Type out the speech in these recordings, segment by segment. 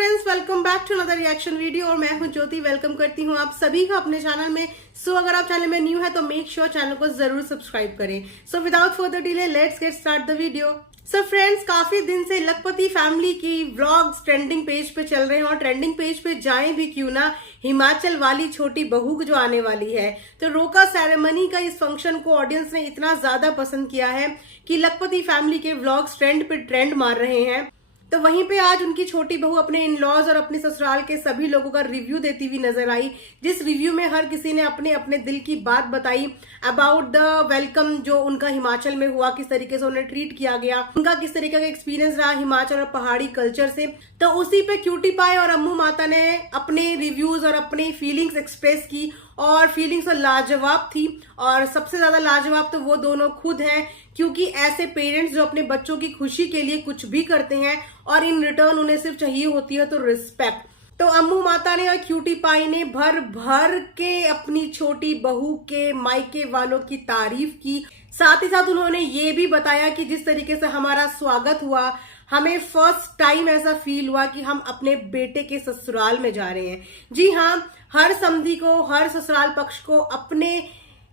Friends, welcome back to another reaction video और मैं हूं ज्योति। वेलकम करती हूं आप सभी को अपने चैनल में। अगर आप चैनल में न्यू है तो मेक श्योर चैनल को जरूर सब्सक्राइब करें। Without further delay let's get start the video. Friends, काफी दिन से लखपति फैमिली की व्लॉग्स ट्रेंडिंग पेज पे चल रहे हैं और ट्रेंडिंग पेज पे जाएं भी क्यों ना, हिमाचल वाली छोटी बहू जो आने वाली है, तो रोका सेरेमनी का इस फंक्शन को ऑडियंस ने इतना ज्यादा पसंद किया है कि लखपति फैमिली के व्लॉग्स ट्रेंड पे ट्रेंड मार रहे हैं। तो वहीं पे आज उनकी छोटी बहू अपने इन लॉज और अपने ससुराल के सभी लोगों का रिव्यू देती हुई नजर आई, जिस रिव्यू में हर किसी ने अपने अपने दिल की बात बताई अबाउट द वेलकम जो उनका हिमाचल में हुआ, किस तरीके से उन्हें ट्रीट किया गया, उनका किस तरीके का एक्सपीरियंस रहा हिमाचल और पहाड़ी कल्चर से। तो उसी पे क्यूटी पाई और अम्मू माता ने अपने रिव्यूज और अपनी फीलिंग्स एक्सप्रेस की और फीलिंग्स तो लाजवाब थी। और सबसे ज्यादा लाजवाब तो वो दोनों खुद हैं, क्योंकि ऐसे पेरेंट्स जो अपने बच्चों की खुशी के लिए कुछ भी करते हैं और इन रिटर्न उन्हें सिर्फ चाहिए होती है तो रिस्पेक्ट। तो अम्मू माता ने और क्यूटी पाई ने भर भर के अपनी छोटी बहू के मायके वालों की तारीफ की। साथ ही साथ उन्होंने ये भी बताया कि जिस तरीके से हमारा स्वागत हुआ, हमें फर्स्ट टाइम ऐसा फील हुआ कि हम अपने बेटे के ससुराल में जा रहे हैं। जी हाँ, हर समधी को, हर ससुराल पक्ष को अपने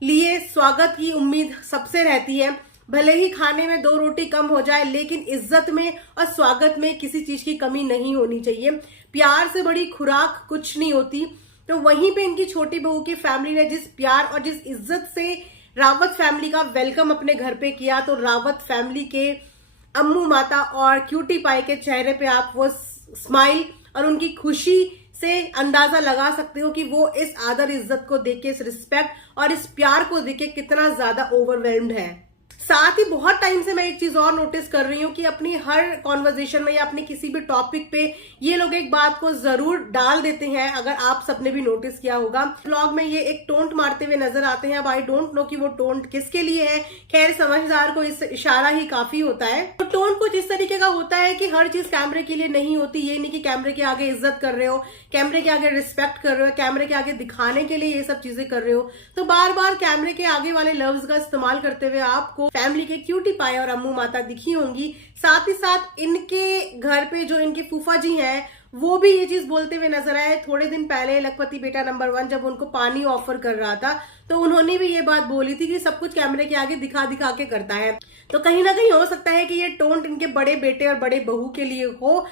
लिए स्वागत की उम्मीद सबसे रहती है। भले ही खाने में 2 रोटी कम हो जाए, लेकिन इज्जत में और स्वागत में किसी चीज की कमी नहीं होनी चाहिए। प्यार से बड़ी खुराक कुछ नहीं होती। तो वहीं पे इनकी छोटी बहू की फैमिली ने जिस प्यार और जिस इज्जत से रावत फैमिली का वेलकम अपने घर पे किया, तो रावत फैमिली के अम्मू माता और क्यूटी पाई के चेहरे पे आप वो स्माइल और उनकी खुशी से अंदाजा लगा सकते हो कि वो इस आदर इज्जत को देख के, इस रिस्पेक्ट और इस प्यार को देख के कितना ज्यादा ओवरवेल्म्ड है। साथ ही बहुत टाइम से मैं एक चीज और नोटिस कर रही हूँ कि अपनी हर कॉन्वर्जेशन में या अपने किसी भी टॉपिक पे ये लोग एक बात को जरूर डाल देते हैं। अगर आप सबने भी नोटिस किया होगा, ब्लॉग में ये एक टोंट मारते हुए नजर आते हैं। अब आई डोंट नो कि वो टोंट किसके लिए है। खैर, समझदार को इस इशारा ही काफी होता है। तो टोंट कुछ इस तरीके का होता है कि हर चीज कैमरे के लिए नहीं होती। ये नहीं कि कैमरे के आगे इज्जत कर रहे हो, कैमरे के आगे रिस्पेक्ट कर रहे हो, कैमरे के आगे दिखाने के लिए ये सब चीजें कर रहे हो। तो बार बार कैमरे के आगे वाले लफ्ज का इस्तेमाल करते हुए आपको फैमिली के क्यूटी पाई और अम्मू माता दिखी होंगी। साथ ही साथ इनके घर पे जो इनके फूफा जी हैं, वो भी ये चीज बोलते हुए नजर आए। थोड़े दिन पहले लखपति बेटा नंबर 1 जब उनको पानी ऑफर कर रहा था, तो उन्होंने भी ये बात बोली थी कि सब कुछ कैमरे के आगे दिखा दिखा के करता है। तो कहीं ना कहीं हो सकता है कि ये टोंट इनके बड़े बेटे और बड़े बहू के लिए हो।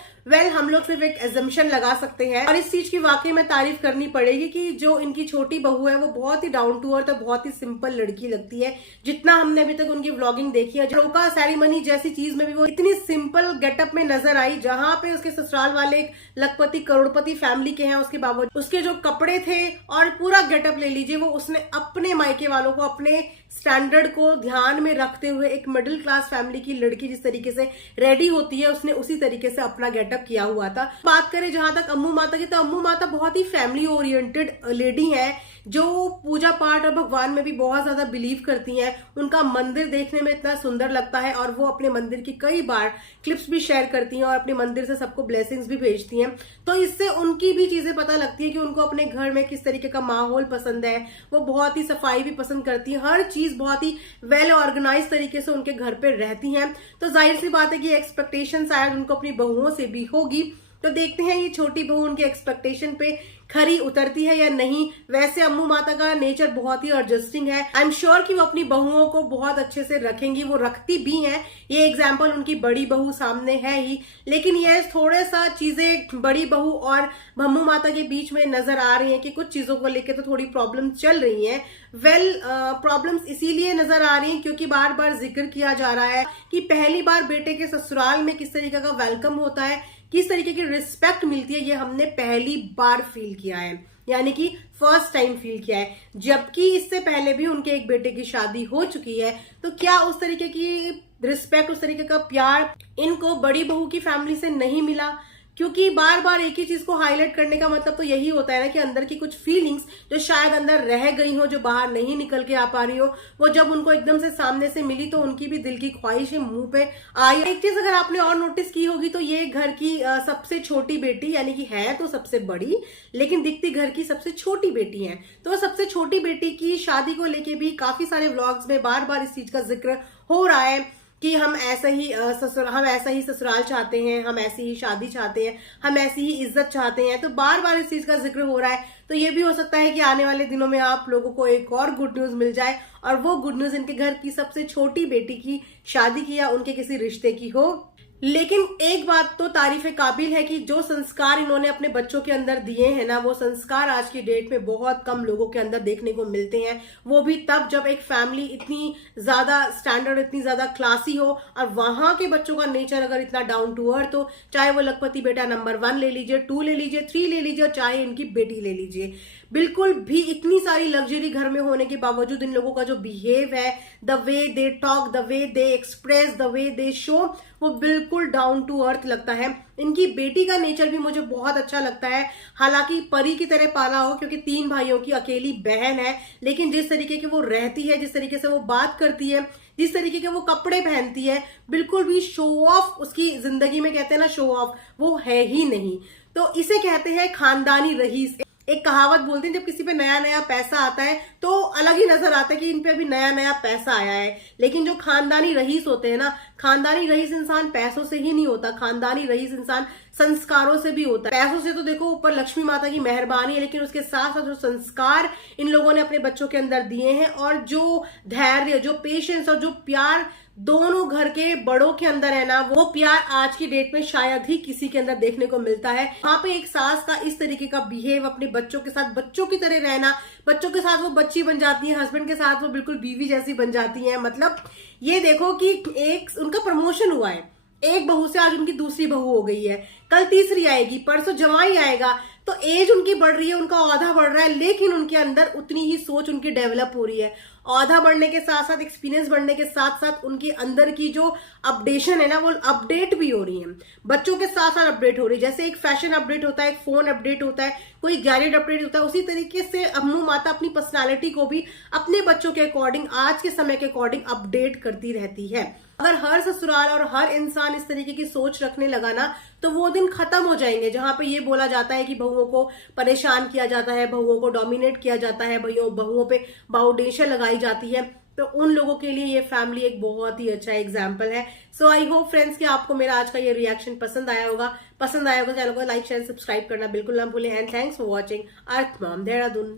हम लोग सिर्फ एक एजम्पशन लगा सकते हैं। और इस चीज की वाकई में तारीफ करनी पड़ेगी कि जो इनकी छोटी बहू है वो बहुत ही डाउन टू अर्थ, बहुत ही सिंपल लड़की लगती है। जितना हमने अभी तक उनकी व्लॉगिंग देखी है, रोका सेरेमनी जैसी चीज में भी वो इतनी सिंपल गेटअप में नजर आई, जहां पे उसके ससुराल वाले एक लखपति करोड़पति फैमिली के हैं। उसके बावजूद उसके जो कपड़े थे और पूरा गेटअप ले लीजिए, वो उसने अपने मायके वालों को, अपने स्टैंडर्ड को ध्यान में रखते हुए, एक मिडिल क्लास फैमिली की लड़की जिस तरीके से रेडी होती है, उसने उसी तरीके से अपना गेटअप किया हुआ था। बात करें जहां तक अम्मू माता की, तो अम्मू माता बहुत ही फैमिली ओरिएंटेड लेडी है, जो पूजा पाठ और भगवान में भी बहुत ज्यादा बिलीव करती हैं। उनका मंदिर देखने में इतना सुंदर लगता है और वो अपने मंदिर की कई बार क्लिप्स भी शेयर करती हैं और अपने मंदिर से सबको ब्लेसिंग्स भी भेजती हैं। तो इससे उनकी भी चीजें पता लगती है कि उनको अपने घर में किस तरीके का माहौल पसंद है। वो बहुत ही सफाई भी पसंद करती है, हर चीज बहुत ही वेल ऑर्गेनाइज तरीके से उनके घर पे रहती हैं। तो जाहिर सी बात है कि एक्सपेक्टेशन शायद उनको अपनी बहुओं से भी होगी। तो देखते हैं ये छोटी बहू उनके एक्सपेक्टेशन पे खरी उतरती है या नहीं। वैसे अम्मू माता का नेचर बहुत ही एडजस्टिंग है। आई एम श्योर कि वो अपनी बहुओं को बहुत अच्छे से रखेंगी, वो रखती भी हैं। ये एग्जाम्पल उनकी बड़ी बहू सामने है ही, लेकिन ये थोड़ा सा चीजें बड़ी बहू और अम्मू माता के बीच में नजर आ रही हैं कि कुछ चीजों को लेकर तो थोड़ी प्रॉब्लम चल रही हैं। प्रॉब्लम्स इसीलिए नजर आ रही हैं क्योंकि बार बार जिक्र किया जा रहा है कि पहली बार बेटे के ससुराल में किस तरीके का वेलकम होता है, किस तरीके की रिस्पेक्ट मिलती है, ये हमने पहली बार फील किया है, यानी कि फर्स्ट टाइम फील किया है। जबकि इससे पहले भी उनके एक बेटे की शादी हो चुकी है। तो क्या उस तरीके की रिस्पेक्ट, उस तरीके का प्यार इनको बड़ी बहू की फैमिली से नहीं मिला? क्योंकि बार बार एक ही चीज को हाईलाइट करने का मतलब तो यही होता है ना कि अंदर की कुछ फीलिंग्स जो शायद अंदर रह गई हो, जो बाहर नहीं निकल के आ पा रही हो, वो जब उनको एकदम से सामने से मिली तो उनकी भी दिल की ख्वाहिशें मुंह पे आई। एक चीज अगर आपने और नोटिस की होगी तो ये घर की सबसे छोटी बेटी, यानी कि है तो सबसे बड़ी लेकिन दिखती घर की सबसे छोटी बेटी है। तो सबसे छोटी बेटी की शादी को लेके भी काफी सारे व्लॉग्स में बार बार इस चीज का जिक्र हो रहा है। कि हम ऐसा ही ससुराल चाहते हैं, हम ऐसी ही शादी चाहते हैं, हम ऐसी ही इज्जत चाहते हैं। तो बार बार इस चीज का जिक्र हो रहा है, तो ये भी हो सकता है कि आने वाले दिनों में आप लोगों को एक और गुड न्यूज मिल जाए, और वो गुड न्यूज इनके घर की सबसे छोटी बेटी की शादी की या उनके किसी रिश्ते की हो। लेकिन एक बात तो तारीफ काबिल है कि जो संस्कार इन्होंने अपने बच्चों के अंदर दिए हैं ना, वो संस्कार आज की डेट में बहुत कम लोगों के अंदर देखने को मिलते हैं। वो भी तब जब एक फैमिली इतनी ज्यादा स्टैंडर्ड, इतनी ज्यादा क्लासी हो, और वहां के बच्चों का नेचर अगर इतना डाउन टू अर्थ हो, चाहे वो लखपति बेटा नंबर 1 ले लीजिए, 2 ले लीजिए, 3 ले लीजिए, और चाहे इनकी बेटी ले लीजिए, बिल्कुल भी इतनी सारी लग्जरी घर में होने के बावजूद इन लोगों का जो बिहेव है, the way they talk, the way they express, the way they show, वो बिल्कुल डाउन टू अर्थ लगता है। इनकी बेटी का नेचर भी मुझे बहुत अच्छा लगता है, हालांकि परी की तरह पाला हो, क्योंकि 3 भाइयों की अकेली बहन है, लेकिन जिस तरीके की वो रहती है, जिस तरीके से वो बात करती है, जिस तरीके के वो कपड़े पहनती है, बिल्कुल भी शो ऑफ उसकी जिंदगी में, कहते हैं ना शो ऑफ, वो है ही नहीं। तो इसे कहते हैं खानदानी रईस। एक कहावत बोलते हैं, जब किसी पे नया नया पैसा आता है तो अलग ही नजर आता है कि इन पे अभी नया नया पैसा आया है। लेकिन जो खानदानी रईस होते हैं ना, खानदानी रईस इंसान पैसों से ही नहीं होता, खानदानी रईस इंसान संस्कारों से भी होता है। पैसों से तो देखो ऊपर लक्ष्मी माता की मेहरबानी है, लेकिन उसके साथ साथ जो संस्कार इन लोगों ने अपने बच्चों के अंदर दिए हैं, और जो धैर्य, जो पेशेंस और जो प्यार दोनों घर के बड़ों के अंदर है ना, वो प्यार आज की डेट में शायद ही किसी के अंदर देखने को मिलता है। वहां पे एक सास का इस तरीके का बिहेव, अपने बच्चों के साथ बच्चों की तरह रहना, बच्चों के साथ वो बच्ची बन जाती है, हस्बैंड के साथ वो बिल्कुल बीवी जैसी बन जाती है। मतलब ये देखो कि एक उनका प्रमोशन हुआ है, एक बहू से आज उनकी दूसरी बहू हो गई है, कल तीसरी आएगी, परसों जमाई आएगा। तो एज उनकी बढ़ रही है, उनका औहदा बढ़ रहा है, लेकिन उनके अंदर उतनी ही सोच उनकी डेवलप हो रही है। औहदा बढ़ने के साथ साथ, एक्सपीरियंस बढ़ने के साथ साथ, उनके अंदर की जो अपडेशन है ना, वो अपडेट भी हो रही है, बच्चों के साथ साथ अपडेट हो रही है। जैसे एक फैशन अपडेट होता है, एक फोन अपडेट होता है, कोई गैजेट अपडेट होता है, उसी तरीके से अम्मू माता अपनी पर्सनालिटी को भी अपने बच्चों के अकॉर्डिंग, आज के समय के अकॉर्डिंग अपडेट करती रहती है। अगर हर ससुराल और हर इंसान इस तरीके की सोच रखने लगा ना, तो वो दिन खत्म हो जाएंगे जहां पे ये बोला जाता है कि बहुओं को परेशान किया जाता है, बहुओं को डोमिनेट किया जाता है, बहुओं पे बाउंडेशन लगाई जाती है। तो उन लोगों के लिए ये फैमिली एक बहुत ही अच्छा एग्जाम्पल है। सो आई होप फ्रेंड्स कि आपको मेरा आज का ये रिएक्शन पसंद आया होगा। चैनल को लाइक शेयर सब्सक्राइब करना बिल्कुल ना भूलें। And thanks for watching earth mom Dehradun.